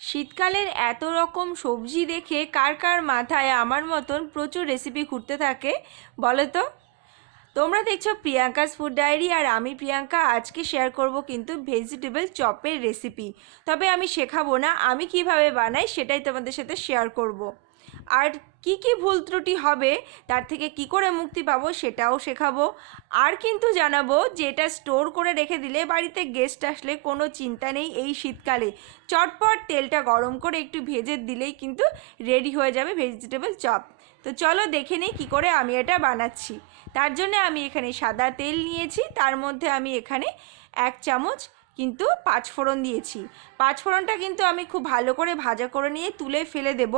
শীতকালের এত রকম সবজি দেখে কার কার মাথায় আমার মতন প্রচুর রেসিপি ঘুরতে থাকে বলো তো। তোমরা দেখছো প্রিয়াঙ্কাস ফুড ডায়েরি, আর আমি প্রিয়াঙ্কা আজকে শেয়ার করব কিন্তু ভেজিটেবল চপের রেসিপি। তবে আমি শেখাবো না, আমি কিভাবে বানাই সেটাই তোমাদের সাথে শেয়ার করব। আর কি কি ভুল ত্রুটি হবে, তার থেকে কি করে মুক্তি পাবো সেটাও শেখাবো। আর কিন্তু জানাবো যে এটা স্টোর করে রেখে দিলে বাড়িতে গেস্ট আসলে কোনো চিন্তা নেই, এই শীতকালে চটপট তেলটা গরম করে একটু ভেজে দিলেই কিন্তু রেডি হয়ে যাবে ভেজিটেবল চপ। তো চলো দেখে নিই কী করে আমি এটা বানাচ্ছি। তার জন্য আমি এখানে সাদা তেল নিয়েছি, তার মধ্যে আমি এখানে 1 চামচ কিন্তু পাঁচফোড়ন দিয়েছি। পাঁচফোড়নটা কিন্তু আমি খুব ভালো করে ভাজা করে নিয়ে তুলে ফেলে দেব,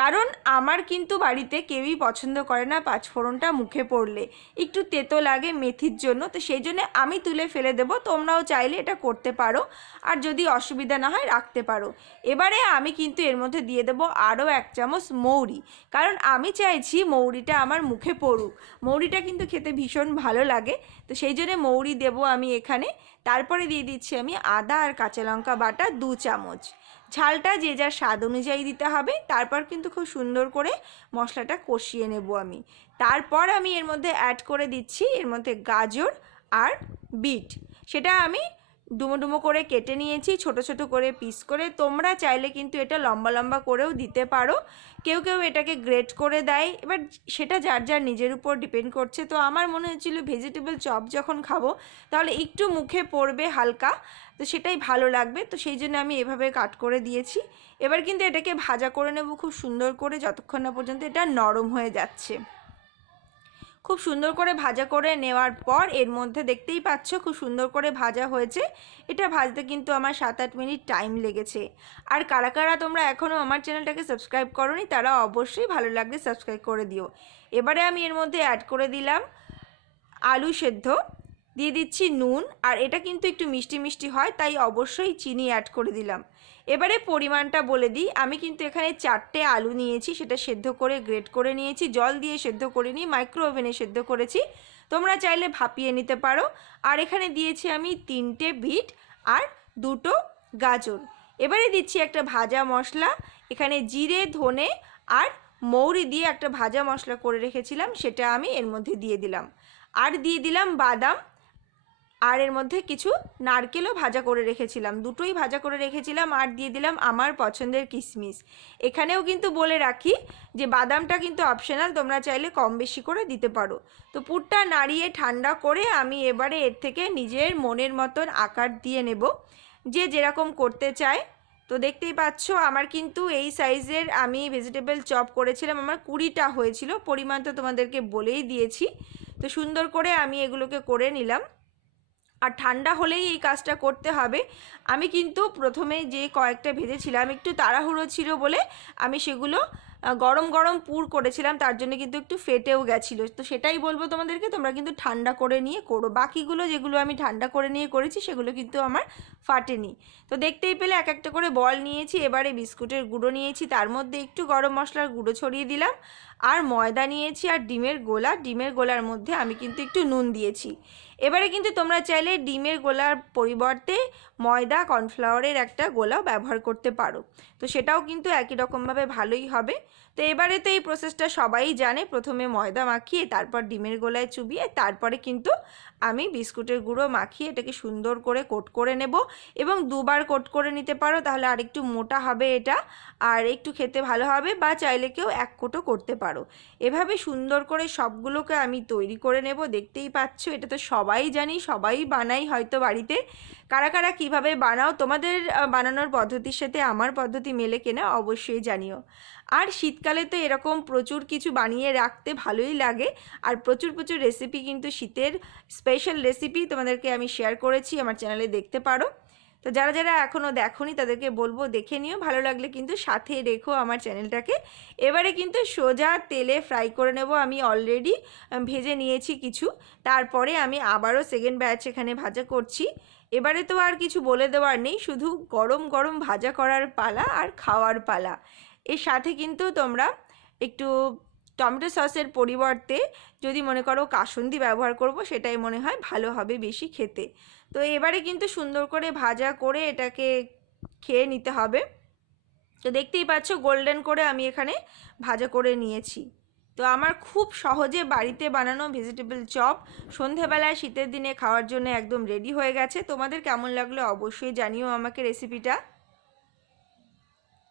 কারণ আমার কিন্তু বাড়িতে কেউই পছন্দ করে না পাঁচফোড়নটা মুখে পড়লে, একটু তেতো লাগে মেথির জন্য, তো সেই জন্য আমি তুলে ফেলে দেব। তোমরাও চাইলে এটা করতে পারো, আর যদি অসুবিধা না হয় রাখতে পারো। এবারে আমি কিন্তু এর মধ্যে দিয়ে দেবো আরও 1 চামচ মৌরি, কারণ আমি চাইছি মৌরিটা আমার মুখে পড়ুক। মৌরিটা কিন্তু খেতে ভীষণ ভালো লাগে, তো সেই জন্য মৌরি দেবো আমি এখানে। তারপরে দিয়ে দিচ্ছি আমি আদা আর কাঁচা লঙ্কা বাটা 2 চামচ। ঝালটা যে যার স্বাদ অনুযায়ী দিতে হবে। তারপর কিন্তু খুব সুন্দর করে মশলাটা কষিয়ে নেব আমি। তারপর আমি এর মধ্যে অ্যাড করে দিচ্ছি এর মধ্যে গাজর আর বিট। সেটা আমি ডুমো ডুমো করে কেটে নিয়েছি, ছোট ছোট করে পিস করে। তোমরা চাইলে কিন্তু এটা লম্বা লম্বা করেও দিতে পারো, কেউ কেউ এটাকে গ্রেট করে দেয়, এবার সেটা যার যার নিজের উপর ডিপেন্ড করছে। তো আমার মনে হচ্ছিলো ভেজিটেবল চপ যখন খাবো তাহলে একটু মুখে পড়বে হালকা, তো সেটাই ভালো লাগবে, তো সেই জন্য আমি এভাবে কাট করে দিয়েছি। এবার কিন্তু এটাকে ভাজা করে নেব খুব সুন্দর করে, যতক্ষণ না পর্যন্ত এটা নরম হয়ে যাচ্ছে। খুব সুন্দর করে ভাজা করে নেওয়ার পর এর মধ্যে দেখতেই পাচ্ছ খুব সুন্দর করে ভাজা হয়েছে। এটা ভাজতে কিন্তু আমার 7-8 মিনিট টাইম লেগেছে। আর কারা কারা তোমরা এখনও আমার চ্যানেলটাকে সাবস্ক্রাইব করোনি তারা অবশ্যই ভালো লাগলে সাবস্ক্রাইব করে দিও। এবারে আমি এর মধ্যে অ্যাড করে দিলাম আলু সেদ্ধ, দিয়ে দিচ্ছি নুন, আর এটা কিন্তু একটু মিষ্টি মিষ্টি হয় তাই অবশ্যই চিনি অ্যাড করে দিলাম। এবারে পরিমাণটা বলে দিই, আমি কিন্তু এখানে 4টে আলু নিয়েছি, সেটা সেদ্ধ করে গ্রেট করে নিয়েছি, জল দিয়ে সেদ্ধ করে নিয়ে মাইক্রো ওভেনে সেদ্ধ করেছি। তোমরা চাইলে ভাপিয়ে নিতে পারো। আর এখানে দিয়েছি আমি 3টে বিট আর 2টো গাজর। এবারে দিচ্ছি একটা ভাজা মশলা, এখানে জিরে ধনে আর মৌরি দিয়ে একটা ভাজা মশলা করে রেখেছিলাম, সেটা আমি এর মধ্যে দিয়ে দিলাম। আর দিয়ে দিলাম বাদাম, আর এর মধ্যে কিছু নারকেলও ভাজা করে রেখেছিলাম, দুটোই ভাজা করে রেখেছিলাম। আর দিয়ে দিলাম আমার পছন্দের কিশমিশ। এখানেও কিন্তু বলে রাখি যে বাদামটা কিন্তু অপশনাল, তোমরা চাইলে কম বেশি করে দিতে পারো। তো পুরটা নাড়িয়ে ঠান্ডা করে আমি এবারে এর থেকে নিজের মনের মতন আকার দিয়ে নেব, যে যেরকম করতে চায়। তো দেখতেই পাচ্ছ আমার কিন্তু এই সাইজের আমি ভেজিটেবল চপ করেছিলাম, আমার 20টা হয়েছিল। পরিমাণ তো তোমাদেরকে বলেই দিয়েছি। তো সুন্দর করে আমি এগুলোকে করে নিলাম। আর ঠান্ডা হলেই এই কাজটা করতে হবে। আমি কিন্তু প্রথমে যে কয়েকটা ভেজেছিলাম একটু তাড়াহুড়ো ছিল বলে আমি সেগুলো গরম গরম পুর করেছিলাম, তার জন্য কিন্তু একটু ফেটেও গেছিলো। তো সেটাই বলবো তোমাদেরকে, তোমরা কিন্তু ঠান্ডা করে নিয়ে করো। বাকিগুলো যেগুলো আমি ঠান্ডা করে নিয়ে করেছি সেগুলো কিন্তু আমার ফাটেনি। তো দেখতেই পেলে এক একটা করে বল নিয়েছি। এবারে বিস্কুটের গুঁড়ো নিয়েছি, তার মধ্যে একটু গরম মশলার গুঁড়ো ছড়িয়ে দিলাম। আর ময়দা নিয়েছি আর ডিমের গোলা, ডিমের গোলার মধ্যে আমি কিন্তু একটু নুন দিয়েছি। এবারে কিন্তু তোমরা চাইলে ডিমের গোলার পরিবর্তে ময়দা কর্নফ্লাওয়ারের একটা গোলাও ব্যবহার করতে পারো, তো সেটাও কিন্তু একই রকমভাবে ভালোই হবে। তো এবারে তো এই প্রসেসটা সবাই জানে, প্রথমে ময়দা মাখিয়ে তারপর ডিমের গোলায় চুবিয়ে তারপরে কিন্তু আমি বিস্কুটের গুঁড়ো মাখিয়ে এটাকে সুন্দর করে কোট করে নেব। এবং দুবার কোট করে নিতে পারো, তাহলে আর একটু মোটা হবে এটা, আর একটু খেতে ভালো হবে। বা চাইলে কেউ 1 কোটও করতে পারো। এভাবে সুন্দর করে সবগুলোকে আমি তৈরি করে নেব। দেখতেই পাচ্ছ এটা তো সবাই জানি, সবাই বানাই হয়তো বাড়িতে। কারা কারা কীভাবে বানাও, তোমাদের বানানোর পদ্ধতির সাথে আমার পদ্ধতি মেলে কিনা অবশ্যই জানিও। আর শীতকালে তো এরকম প্রচুর কিছু বানিয়ে রাখতে ভালোই লাগে। আর প্রচুর প্রচুর রেসিপি কিন্তু শীতের স্পেশাল রেসিপি তোমাদেরকে আমি শেয়ার করেছি, আমার চ্যানেলে দেখতে পারো। তো যারা যারা এখনও দেখোনি তাদেরকে বলবো দেখে নিও, ভালো লাগলে কিন্তু সাথে রেখো আমার চ্যানেলটাকে। এবারে কিন্তু সোজা তেলে ফ্রাই করে নেব। আমি অলরেডি ভেজে নিয়েছি কিছু, তারপরে আমি আবারও সেকেন্ড ব্যাচ এখানে ভাজা করছি। এবারে তো আর কিছু বলে দেওয়ার নেই, শুধু গরম গরম ভাজা করার পালা আর খাওয়ার পালা। এর সাথে কিন্তু তোমরা একটু টমেটো সসের পরিবর্তে যদি মনে করো কাসুন্দি ব্যবহার করব, সেটাই মনে হয় ভালো হবে বেশি খেতে। তো এবারে কিন্তু সুন্দর করে ভাজা করে এটাকে খেয়ে নিতে হবে। তো দেখতেই পাচ্ছ গোল্ডেন করে আমি এখানে ভাজা করে নিয়েছি। তো আমার খুব সহজে বাড়িতে বানানো ভেজিটেবল চপ সন্ধেবেলায় শীতের দিনে খাওয়ার জন্য একদম রেডি হয়ে গেছে। তোমাদের কেমন লাগলো অবশ্যই জানিও আমাকে রেসিপিটা।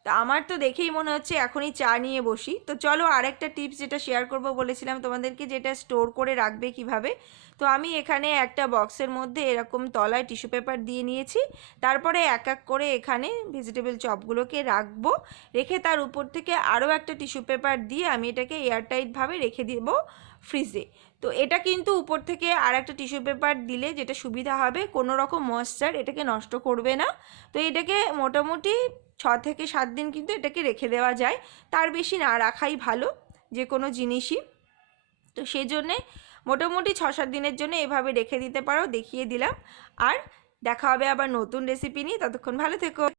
তা আমার তো দেখেই মনে হচ্ছে এখনই চা নিয়ে বসি। তো চলো আরেকটা টিপস যেটা শেয়ার করব বলেছিলাম তোমাদেরকে, যেটা স্টোর করে রাখবে কিভাবে। তো আমি এখানে একটা বক্সের মধ্যে এরকম তলায় টিস্যু পেপার দিয়ে নিয়েছি। তারপরে এক এক করে এখানে ভেজিটেবল চপগুলোকে রাখবো, রেখে তার উপর থেকে আরও একটা টিস্যু পেপার দিয়ে আমি এটাকে এয়ারটাইটভাবে রেখে দেবো ফ্রিজে। তো এটা কিন্তু উপর থেকে আর একটা টিস্যু পেপার দিলে যেটা সুবিধা হবে, কোনো রকম ময়েশ্চার এটাকে নষ্ট করবে না। তো এটাকে মোটামুটি 6 থেকে 7 দিন কিন্তু এটাকে রেখে দেওয়া যায়, তার বেশি না রাখাই ভালো যে কোনো জিনিসই। তো সেই জন্যে মোটামুটি 6-7 দিনের জন্য এভাবে রেখে দিতে পারো, দেখিয়ে দিলাম। আর দেখা হবে আবার নতুন রেসিপি নিয়ে, ততক্ষণ ভালো থেকো।